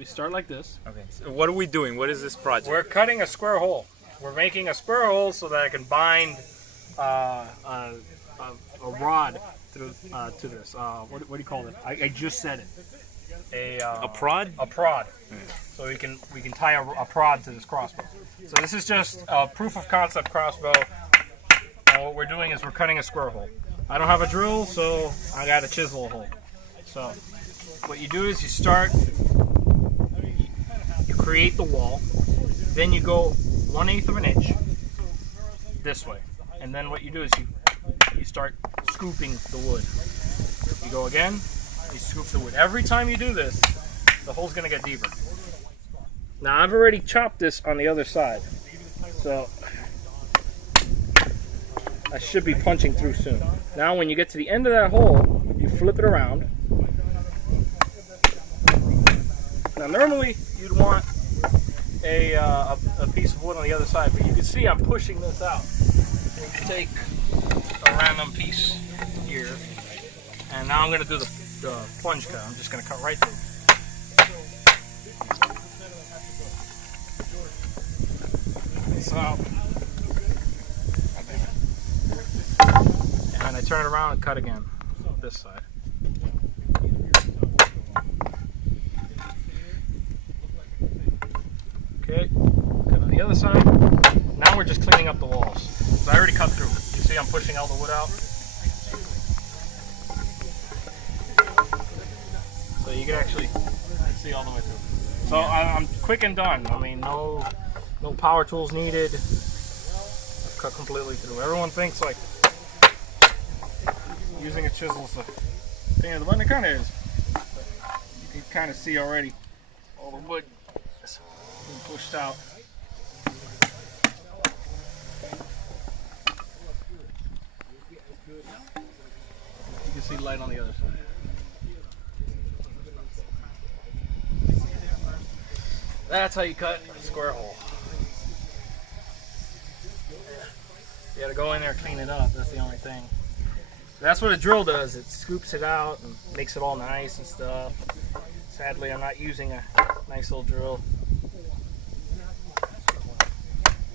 we start like this. Okay. So what are we doing? What is this project? We're cutting a square hole. We're making a square hole so that I can bind a rod through to this. What do you call it? I just said it. A prod? A prod. So we can tie a prod to this crossbow. So this is just a proof of concept crossbow. What we're doing is we're cutting a square hole. I don't have a drill, so I got to chisel a hole. So what you do is you start, you create the wall, then you go 1/8 of an inch this way, and then what you do is you start scooping the wood. You go again, you scoop the wood. Every time you do this, the hole's gonna get deeper. Now I've already chopped this on the other side, so I should be punching through soon. Now when you get to the end of that hole, you flip it around. Now normally you'd want a piece of wood on the other side, but you can see I'm pushing this out. So you take a random piece here, and now I'm going to do the plunge cut. I'm just going to cut right through. So, and I turn it around and cut again, this side. Okay, cut on the other side. Now we're just cleaning up the walls. So I already cut through. You see I'm pushing all the wood out? So you can actually see all the way through. So I'm quick and done. I mean, no power tools needed. I've cut completely through. Everyone thinks like using a chisel is the thing of the button. It kind of is. But you can kind of see already all the wood being pushed out. You can see light on the other side. That's how you cut a square hole. You gotta go in there and clean it up, that's the only thing. That's what a drill does, it scoops it out and makes it all nice and stuff. Sadly, I'm not using a nice little drill.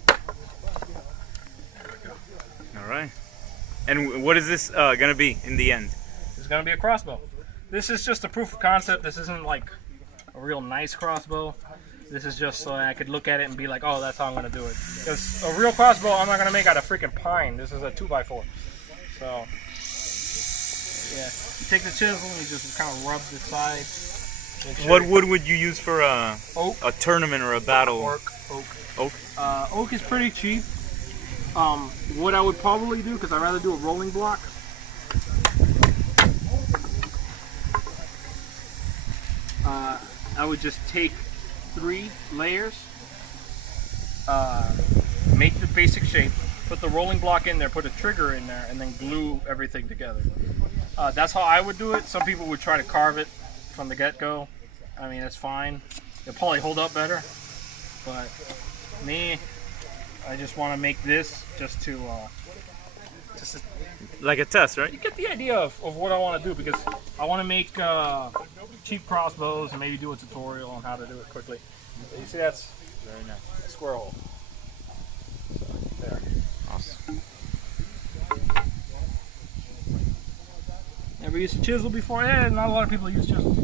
There we go. Alright. And what is this going to be in the end? It's gonna be a crossbow. This is just a proof of concept, this isn't like a real nice crossbow. This is just so I could look at it and be like, oh, that's how I'm going to do it. Because a real crossbow, I'm not going to make out of freaking pine. This is a 2x4. So, yeah. You take the chisel and you just kind of rub the side. Sure. What wood would you use for oak, a tournament or a battle? Oak. Oak is pretty cheap. What I would probably do, because I'd rather do a rolling block. I would just take 3 layers, make the basic shape, put the rolling block in there, put a trigger in there, and then glue everything together. That's how I would do it. Some people would try to carve it from the get-go. I mean, that's fine. It'll probably hold up better. But me, I just want to make this just to like a test, right? you get the idea of what I want to do, because I want to make cheap crossbows and maybe do a tutorial on how to do it quickly. So you see, that's Very nice. a square hole. So, there. Awesome. Ever used a chisel before? Yeah, not a lot of people use chisels.